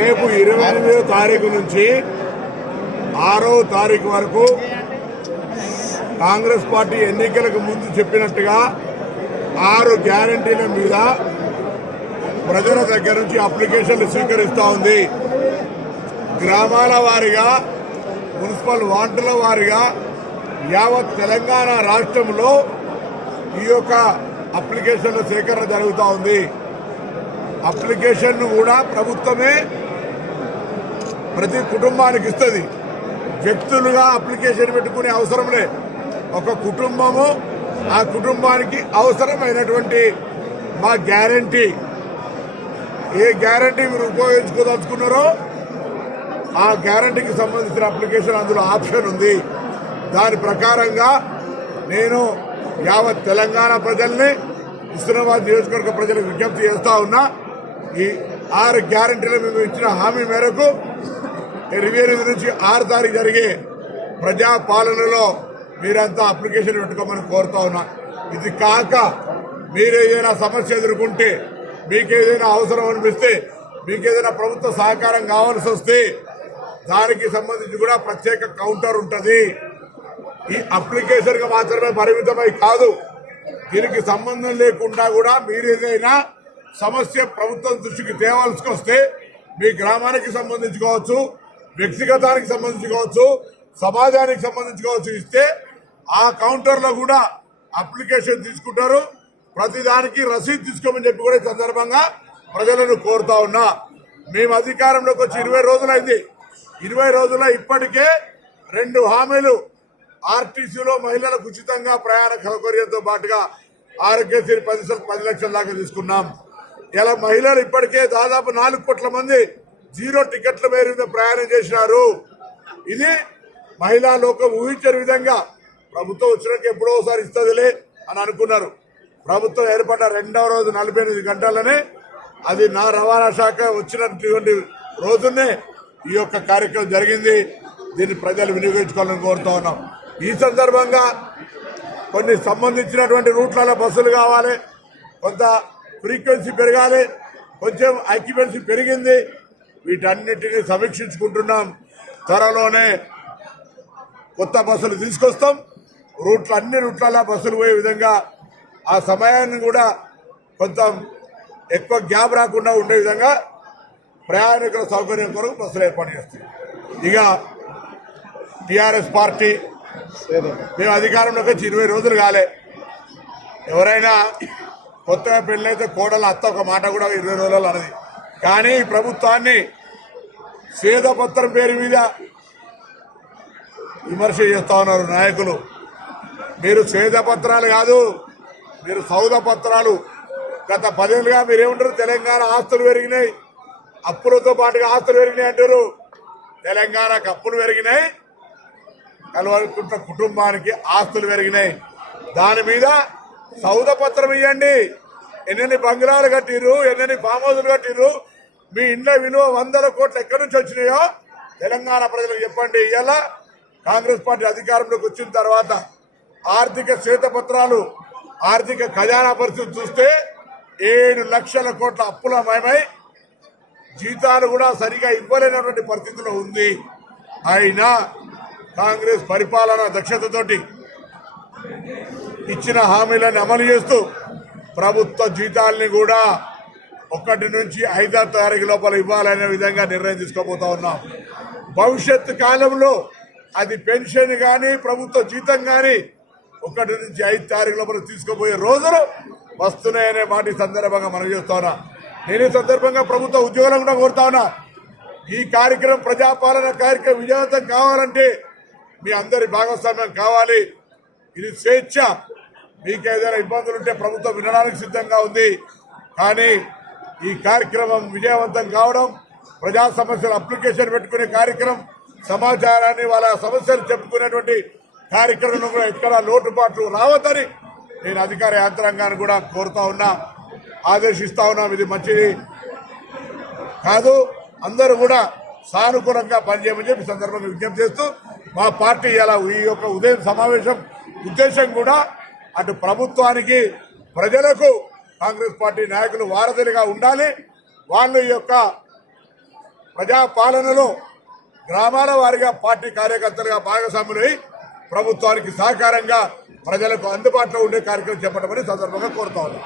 రేపు 28వ తారీఖు నుంచి 6వ తారీఖు వరకు కాంగ్రెస్ పార్టీ ఎన్నికలకు ముందు చెప్పినట్టుగా 6 గ్యారంటీల మీద ప్రజల దగ్గర నుంచి అప్లికేషన్లు స్వీకరిస్తూ ఉంది. గ్రామాల వారీగా, మున్సిపల్ వార్డుల వారీగా యావత్ తెలంగాణ రాష్ట్రంలో ఈ యొక్క అప్లికేషన్ల సేకరణ జరుగుతూ ఉంది. అప్లికేషన్ కూడా ప్రభుత్వమే ప్రతి కుటుంబానికి ఇస్తుంది. వ్యక్తులుగా అప్లికేషన్ పెట్టుకునే అవసరం లే. ఒక కుటుంబము, ఆ కుటుంబానికి అవసరమైనటువంటి మా గ్యారంటీ, ఏ గ్యారంటీ మీరు ఉపయోగించుకోదలుచుకున్నారో ఆ గ్యారంటీకి సంబంధించిన అప్లికేషన్ అందులో ఆప్షన్ ఉంది. దాని ప్రకారంగా నేను యావత్ తెలంగాణ ప్రజల్ని, హుస్నాబాద్ నియోజకవర్గ ప్రజలకు విజ్ఞప్తి చేస్తా ఉన్నా. ఈ 6 గ్యారంటీలు మేము ఇచ్చిన హామీ మేరకు 28 నుంచి 6 తారీఖు జరిగే ప్రజాపాలనలో మీరంతా అప్లికేషన్ పెట్టుకోమని కోరుతా ఉన్నా. ఇది కాక మీరేదైనా సమస్య ఎదుర్కొంటే, మీకేదైనా అవసరం అనిపిస్తే, మీకేదైనా ప్రభుత్వ సహకారం కావాల్సి వస్తే దానికి సంబంధించి కూడా ప్రత్యేక కౌంటర్ ఉంటుంది. ఈ అప్లికేషన్గా మాత్రమే పరిమితమై కాదు, దీనికి సంబంధం లేకుండా కూడా మీరేదైనా సమస్య ప్రభుత్వం దృష్టికి తేవాల్సి వస్తే మీ గ్రామానికి సంబంధించుకోవచ్చు, వ్యక్తిగతానికి సంబంధించుకోవచ్చు, సమాజానికి సంబంధించుకోవచ్చు, ఇస్తే ఆ కౌంటర్లో కూడా అప్లికేషన్ తీసుకుంటారు. ప్రతిదానికి రసీదు తీసుకోమని చెప్పి కూడా ఈ సందర్భంగా ప్రజలను కోరుతా ఉన్నా. మేము అధికారంలోకి వచ్చి 20 రోజులైంది. 20 రోజుల్లో ఇప్పటికే 2 హామీలు ఆర్టీసీలో మహిళలకు ఉచితంగా ప్రయాణ సౌకర్యంతో పాటుగా ఆరోగ్యశ్రీ 10 లక్షల దాకా తీసుకున్నాం. ఇలా మహిళలు ఇప్పటికే దాదాపు 4 కోట్ల మంది 0 టికెట్ల మీద ప్రయాణం చేసినారు. ఇది మహిళా లోకం ఊహించని విధంగా ప్రభుత్వం వచ్చినాక ఎప్పుడో ఒకసారి ఇస్తుందిలే అని అనుకున్నారు. ప్రభుత్వం ఏర్పడ్డ 2వ రోజు 48 గంటలనే అది నా రవాణా శాఖ వచ్చినటువంటి రోజునే ఈ యొక్క కార్యక్రమం జరిగింది. దీన్ని ప్రజలు వినియోగించుకోవాలని కోరుతా ఉన్నాం. ఈ సందర్భంగా కొన్ని సంబంధించినటువంటి రూట్లలో బస్సులు కావాలి, కొంత ఫ్రీక్వెన్సీ పెరగాలి, కొంచెం ఆక్యుపెన్సీ పెరిగింది. వీటన్నిటిని సమీక్షించుకుంటున్నాం. త్వరలోనే కొత్త బస్సులు తీసుకొస్తాం. అన్ని రూట్లలో బస్సులు పోయే విధంగా ఆ సమయాన్ని కూడా కొంత ఎక్కువ గ్యాప్ రాకుండా ఉండే విధంగా ప్రయాణికుల సౌకర్యం కొరకు బస్సులు ఏర్పాటు చేస్తాం. ఇక టీఆర్ఎస్ పార్టీ మేము అధికారంలోకి వచ్చి 20 రోజులు కాలే. ఎవరైనా కొత్తగా పెళ్ళైతే కోడల అత్త ఒక మాట కూడా 20 రోజులు అన్నది. కానీ ఈ ప్రభుత్వాన్ని శ్వేతపత్రం పేరు మీద విమర్శ చేస్తా ఉన్నారు నాయకులు. మీరు శ్వేతపత్రాలు కాదు, మీరు సౌద పత్రాలు. గత 10 ఏళ్ళుగా మీరేమంటారు? తెలంగాణ ఆస్తులు పెరిగినాయి, అప్పులతో పాటుగా ఆస్తులు పెరిగినాయి అంటారు. తెలంగాణకు అప్పులు పెరిగినాయి, కలవకుంట కుటుంబానికి ఆస్తులు పెరిగినాయి. దాని మీద సౌద పత్రం ఇవ్వండి. ఎన్నెన్ని బంగ్లాలు కట్టిర్రు, ఎన్నెన్ని ఫామ్ హౌస్లు కట్టిర్రు, మీ ఇండ్ల విలువ 100 కోట్లు ఎక్కడి నుంచి వచ్చినాయో తెలంగాణ ప్రజలకు చెప్పండి. ఇలా కాంగ్రెస్ పార్టీ అధికారంలోకి వచ్చిన తర్వాత ఆర్థిక శ్వేతపత్రాలు, ఆర్థిక ఖజానా పరిస్థితి చూస్తే 7 లక్షల కోట్ల అప్పులమయమై జీతాలు కూడా సరిగా ఇవ్వలేనటువంటి పరిస్థితిలో ఉంది. అయినా కాంగ్రెస్ పరిపాలన దక్షతతోటి ఇచ్చిన హామీలను అమలు చేస్తూ ప్రభుత్వ జీతాలని కూడా 1 నుంచి 5వ తారీఖు లోపల ఇవ్వాలనే విధంగా నిర్ణయం తీసుకోబోతా ఉన్నాం. భవిష్యత్తు కాలంలో అది పెన్షన్ కానీ ప్రభుత్వ జీతం కానీ 1 నుంచి 5 తారీఖు లోపల తీసుకోబోయే రోజులు వస్తున్నాయనే మాట ఈ సందర్భంగా మనం చేస్తా ఉన్నా. నేను ఈ సందర్భంగా ప్రభుత్వ ఉద్యోగులను కూడా కోరుతా ఉన్నా. ఈ కార్యక్రమం, ప్రజాపాలన కార్యక్రమం విజయవంతం కావాలంటే మీ అందరి భాగస్వామ్యం కావాలి. ఇది స్వేచ్ఛ. మీకు ఏదైనా ఇబ్బందులు ఉంటే ప్రభుత్వం వినడానికి సిద్ధంగా ఉంది. కానీ ఈ కార్యక్రమం విజయవంతం కావడం, ప్రజా సమస్యలు అప్లికేషన్ పెట్టుకునే కార్యక్రమం, సమాచారాన్ని వాళ్ళ సమస్యలు చెప్పుకునేటువంటి కార్యక్రమంలో కూడా ఎక్కడ లోటుపాట్లు రావద్దని నేను అధికార యంత్రాంగాన్ని కూడా కోరుతా ఉన్నా, ఆదేశిస్తా ఉన్నాం. ఇది మంచిది కాదు, అందరూ కూడా సానుకూలంగా పనిచేయమని చెప్పి సందర్భంగా విజ్ఞప్తి చేస్తూ, మా పార్టీ ఇలా ఈ యొక్క ఉదయం సమావేశం ఉద్దేశం కూడా అటు ప్రభుత్వానికి, ప్రజలకు కాంగ్రెస్ పార్టీ నాయకులు వారధులుగా ఉండాలి. వాళ్ళు ఈ యొక్క ప్రజాపాలనలో గ్రామాల వారిగా పార్టీ కార్యకర్తలుగా భాగస్వాములై ప్రభుత్వానికి సహకారంగా ప్రజలకు అందుబాటులో ఉండే కార్యక్రమం చేపట్టమని సందర్భంగా కోరుతా ఉన్నాం.